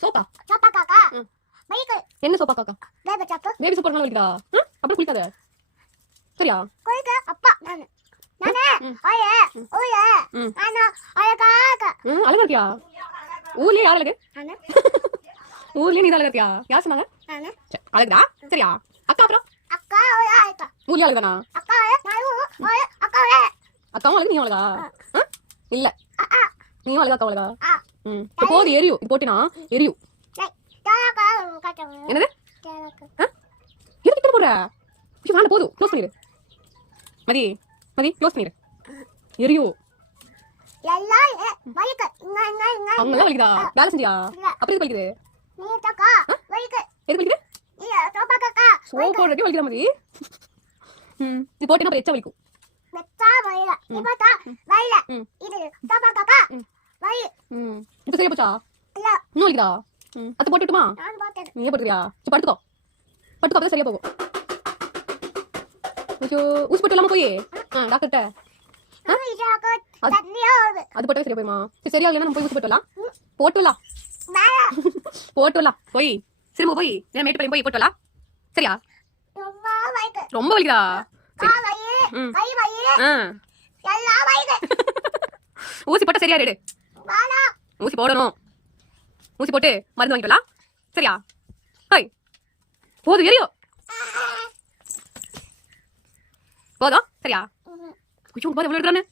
சோப்பா சோப்பா காக்கா மைக்கு என்ன சோப்பா காக்கா பேபி சாப்பு பேபி சோப்பா வலிக்குதா அப்படி குளிக்காத சரியா குளிக்க அப்பா நானே ஓயே ஓயே நானா ஓயே காக்கா அழகா இருக்கியா ஊர்லயே யார் அழகு நானே ஊர்லயே நீ அழகா இருக்கியா யார் சொன்னாங்க நானே அழகுதா சரியா அக்கா அப்புறம் அக்கா ஓயே அக்கா ஊர்லயே அழகுதானா அக்கா ஓயே நானும் ஓயே அக்கா ஓயே அக்காவும் அழகு நீ அழகா இல்ல நீயும் அழகா அக்கா அழகா இப்போ போது எரியும் இது போட்டினா எரியும் என்னது எதுக்கு கிட்ட போடுற வேண்டாம் போதும் க்ளோஸ் பண்ணிடு மதி மதி க்ளோஸ் பண்ணிடு எரியும் அவங்களாம் வலிக்குதா வேலை செஞ்சியா அப்படி எது வலிக்குது எது வலிக்குது சோப் போடுறதுக்கே வலிக்குதா மதி இது போட்டினா அப்புறம் எச்சா வலிக்கும் இப்ப சரியா போச்சா இன்னும் வலிக்குதா அது போட்டுட்டுமா நீயே போட்டுக்கிறியா சரி படுத்துக்கோ படுத்துக்கோ அப்பதான் சரியா போகும் ஐயோ ஊசி போட்டு இல்லாம போய் டாக்டர்கிட்ட அது போட்டவே சரியா போயுமா சரி சரியா இல்லைன்னா நம்ம போய் ஊசி போட்டுலாம் போட்டுலாம் போட்டுலாம் போய் திரும்ப போய் மேட்டு பையன் போய் போட்டுலாம் சரியா ரொம்ப வலிக்குதா ஊசி போட்டா சரியா ரெடு ஊசி போடணும் ஊசி போட்டு மருந்து வாங்கிட்டு சரியா ஹாய் போதும் எரியோ போதும் சரியா குச்சி போது எவ்வளோ எடுறானே